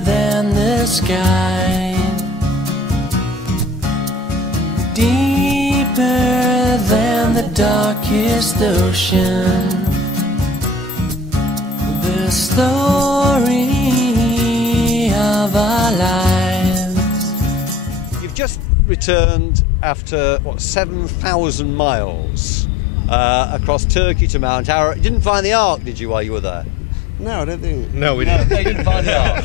than the sky, deeper than the darkest ocean, the story of our lives. You've just returned after, what, 7,000 miles across Turkey to Mt.Ararat. You didn't find the Ark, did you, while you were there? No, I don't think. No, we didn't. No, you didn't find the Ark.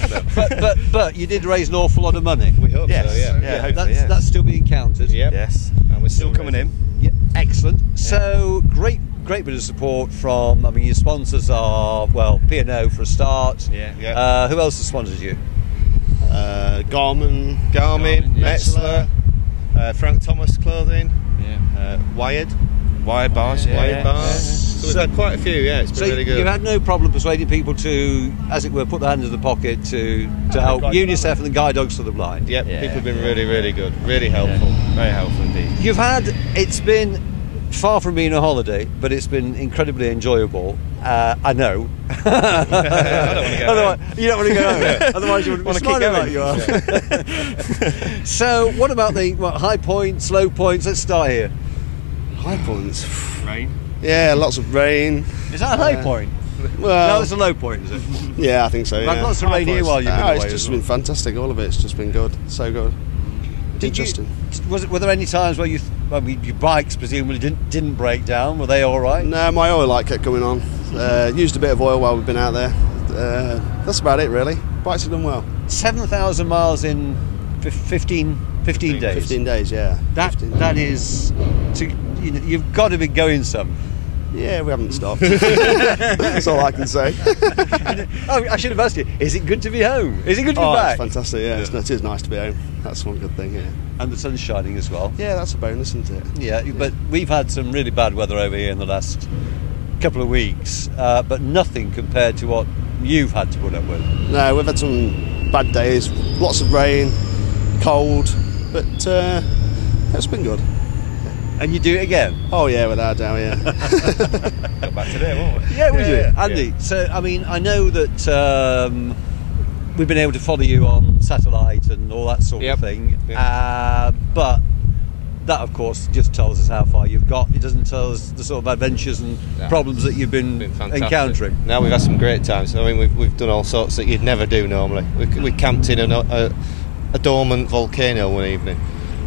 But you did raise an awful lot of money. We hope Yes. so, yeah. Yeah, hopefully, That's, yes. that's still being counted. Yep. Yes. And we're still coming in. Yeah, excellent. So great bit of support from. I mean, your sponsors are, well, P&O for a start. Yeah. Who else has sponsored you? Garmin, Metzler, Frank Thomas Clothing, Wired Bars. So we've had quite a few, yeah, it's been really good. You had no problem persuading people to, as it were, put their hand in the pocket to help UNICEF and the Guide Dogs for the Blind. Yep, people have been really, really good, really helpful. Very helpful indeed. It's been far from being a holiday, but it's been incredibly enjoyable. I know. I don't want to go home. You don't want to go home. Otherwise, you wouldn't Want be to keep smiling going. like you are. So, what about the high points, low points? Let's start here. high points. Rain. Yeah, lots of rain. Is that a high point? Well, No, it's a low point, is it? yeah, I think so. We've Yeah. had lots of rain here while you've been away It's as just well. been fantastic. All of it's just been good. So good. Interesting. Were there any times where your bikes presumably didn't break down? Were they all right? No, my oil light kept coming on. Used a bit of oil while we've been out there. That's about it, really. Bikes have done well. 7,000 miles in 15 days. 15 days, yeah. That is, you've got to be going some. Yeah, we haven't stopped. That's all I can say. Oh, I should have asked you, is it good to be home? Is it good to be Oh, back? it's fantastic, yeah. It is nice to be home. That's one good thing, yeah. And the sun's shining as well. Yeah, that's a bonus, isn't it? Yeah, but we've had some really bad weather over here in the last couple of weeks, but nothing compared to what you've had to put up with. No, we've had some bad days, lots of rain, cold, but it's been good. And you do it again? Oh yeah, without a doubt, yeah. Got back today, won't we? Yeah, we do. Yeah. Andy, so, I mean, I know that we've been able to follow you on satellite and all that sort of thing, but that, of course, just tells us how far you've got. It doesn't tell us the sort of adventures and problems that you've been encountering. No, we've had some great times. I mean, we've done all sorts that you'd never do normally. We camped in a dormant volcano one evening,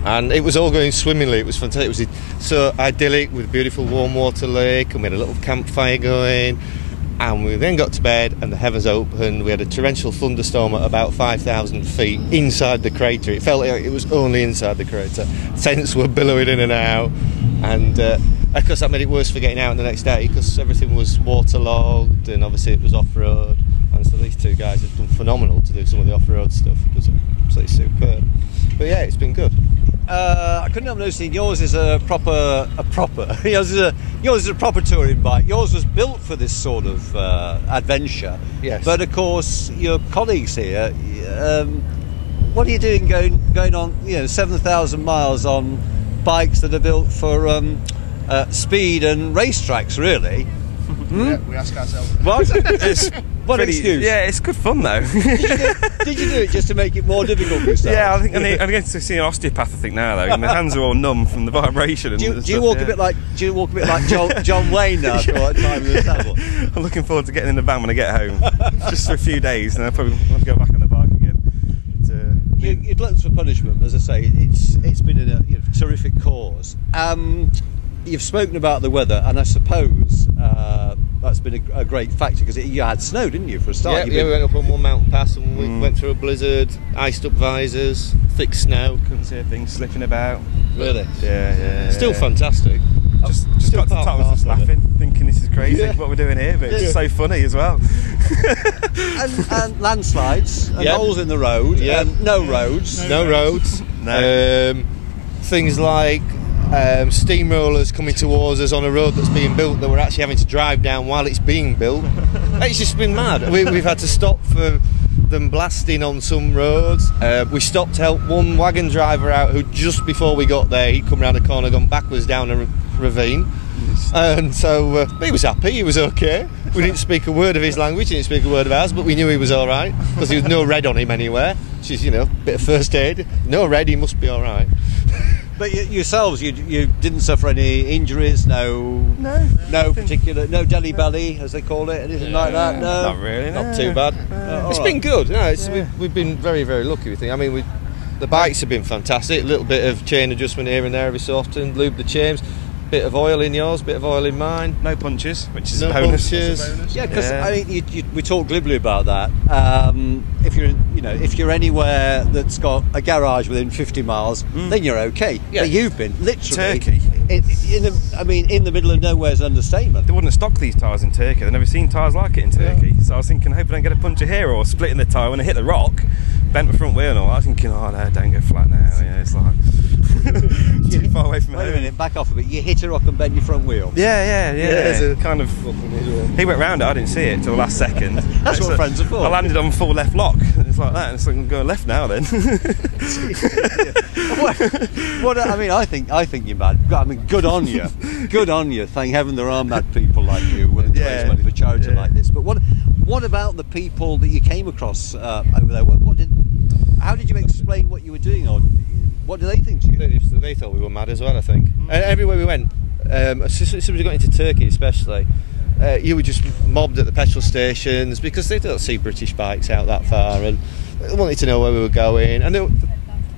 and it was all going swimmingly. It was fantastic. It was so idyllic with a beautiful warm water lake, and we had a little campfire going. And we then got to bed and the heavens opened. We had a torrential thunderstorm at about 5,000 feet inside the crater. It felt like it was only inside the crater. Tents were billowing in and out. And of course that made it worse for getting out the next day because everything was waterlogged and obviously it was off-road. And so these two guys have done phenomenal to do some of the off-road stuff. It was absolutely superb. But yeah, it's been good. I couldn't help noticing yours is yours is a proper touring bike. Yours was built for this sort of adventure. Yes. But of course, your colleagues here, what are you doing going on 7,000 miles on bikes that are built for speed and racetracks, really? Yeah, we ask ourselves. What? What excuse? Yeah, it's good fun though. Did you do it just to make it more difficult for yourself? Yeah, I think I'm going to see an osteopath. I think now though, and my hands are all numb from the vibration. And Do you walk a bit like John Wayne now for that time in the saddle? I'm looking forward to getting in the van when I get home, just for a few days, and I'll probably want to go back on the bike again. You're glutton for punishment, as I say. It's been a terrific cause. You've spoken about the weather, and I suppose that's been a great factor because you had snow, didn't you, for a start? Yeah, we went up on one mountain pass and we went through a blizzard, iced up visors, thick snow. Couldn't see a thing slipping about. Really? Yeah. Still fantastic. Just got to the top, I was just laughing, thinking this is crazy, what we're doing here, but it's so funny as well. and landslides, and holes in the road, and no roads. No roads. No. Things like steamrollers coming towards us on a road that's being built that we're actually having to drive down while it's being built. It's just been mad. We've had to stop for them blasting on some roads. We stopped to help one wagon driver out who just before we got there he'd come round a corner, gone backwards down a ravine. And so he was happy, he was okay. We didn't speak a word of his language, he didn't speak a word of ours, but we knew he was all right, because there was no red on him anywhere, which is, you know, a bit of first aid. No red, he must be all right. But yourselves, you didn't suffer any injuries, no particular, no jelly belly, as they call it, anything like that? No? Not really, no. Not too bad. It's been good. No, we've been very, very lucky with it. I mean, the bikes have been fantastic. A little bit of chain adjustment here and there every so often, lube the chains. Bit of oil in yours, bit of oil in mine. No punches, which is no a bonus. Punches. Yeah, because I mean, we talk glibly about that. If you're anywhere that's got a garage within 50 miles, then you're okay. Yeah. But you've been literally Turkey. in the middle of nowhere is an understatement. They wouldn't stock these tyres in Turkey. They've never seen tyres like it in Turkey. So I was thinking, I hope I don't get a puncture here or splitting the tyre when I hit the rock, bent my front wheel and all. I was thinking, oh no, don't go flat now. Yeah, it's like too far away from Wait home. a minute, back off a bit. You hit a rock and bent your front wheel. Yeah. there's a- Kind of. He went round it. I didn't see it till the last second. That's what friends are for. I landed on full left lock. It's like that. And it's like I'm going left now then. I mean, I think you're mad. I mean, good on you. Good on you. Thank heaven there are mad people like you willing to raise money for charity like this. But what about the people that you came across over there? How did you explain what you were doing, or what did they think to you? They thought we were mad as well, I think. Everywhere we went, as soon as we got into Turkey especially, you were just mobbed at the petrol stations because they don't see British bikes out that far, and they wanted to know where we were going. And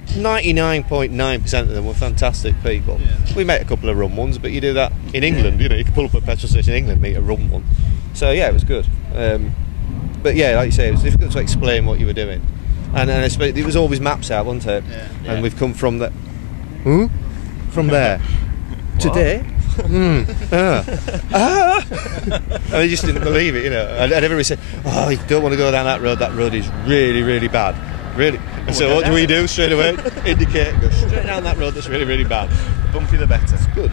99.9% of them were fantastic people. Yeah. We met a couple of rum ones, but you do that in England. You know, you can pull up at a petrol station in England, meet a rum one. So yeah, it was good. But yeah, like you say, it was difficult to explain what you were doing. And it was always maps out, wasn't it? Yeah. And we've come from the... From there. Today? And they just didn't believe it, you know. And everybody said, oh, you don't want to go down that road is really, really bad. Really. And so what do we do straight away? Indicate, go straight down that road that's really, really bad. Bumpy the better. It's good.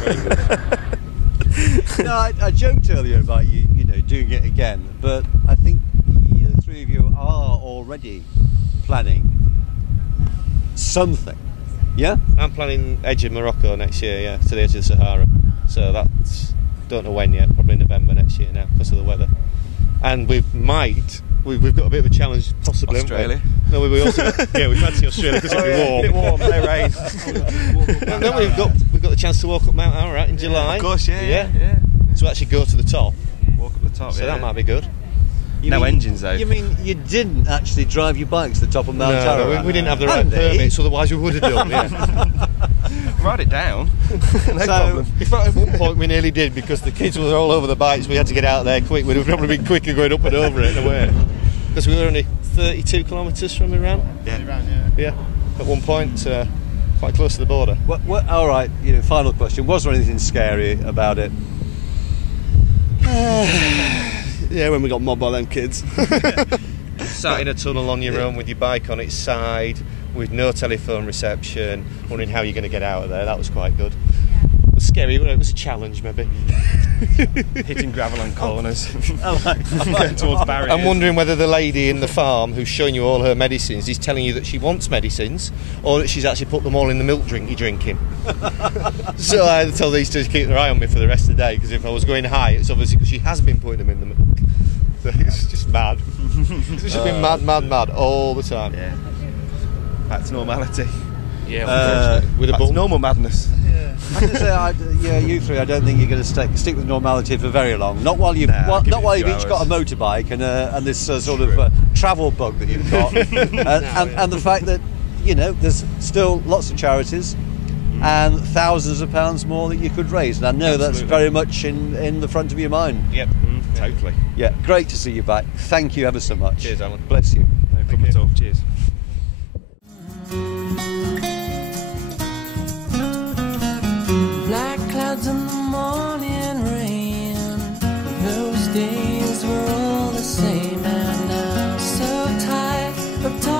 Very good. No, I joked earlier about you doing it again, but I think the three of you are already planning something. Yeah? I'm planning edge of Morocco next year, yeah, to the edge of the Sahara. So that's, don't know when yet, probably November next year now, because of the weather. And we've got a bit of a challenge, possibly. Australia? No, we also we fancy Australia because it'll be warm. A bit warm, no rain. No, we've got the chance to walk up Mt.Ararat in July. Of course, yeah. So actually go to the top. Walk up the top, So that might be good. No engines though. You mean you didn't actually drive your bikes to the top of Mt.Ararat? No, we didn't have the right permits, otherwise we would have done, yeah. Write it down. No problem. In fact, at one point we nearly did because the kids were all over the bikes. We had to get out there quick. We'd have probably been quicker going up and over it in a way. Because we were only 32 kilometres from Iran. Yeah. At one point, quite close to the border. All right. Final question. Was there anything scary about it? Yeah, when we got mobbed by them kids. Sat in a tunnel on your own with your bike on its side, with no telephone reception, wondering how you're going to get out of there. That was quite good. It was scary, but it was a challenge, maybe. Hitting gravel on corners. Going towards barriers. I'm wondering whether the lady in the farm who's showing you all her medicines is telling you that she wants medicines, or that she's actually put them all in the milk drink you're drinking. So I had to tell these two to keep their eye on me for the rest of the day, because if I was going high, it's obviously because she has been putting them in the milk. So it's just mad. She's been mad all the time. Yeah. That's normality. Yeah, with a That's bum. normal madness. I have to say, you three, I don't think you're going to stick with normality for very long. Not while you've each got a motorbike and this sort of travel bug that you've got, and the fact that there's still lots of charities and thousands of pounds more that you could raise. And I know that's very much in the front of your mind. Yep, Totally. Yeah, great to see you back. Thank you ever so much. Cheers, Alan. Bless you. No problem at all. Cheers. Black clouds in the morning rain. Those days were all the same, and I'm so tired of talking.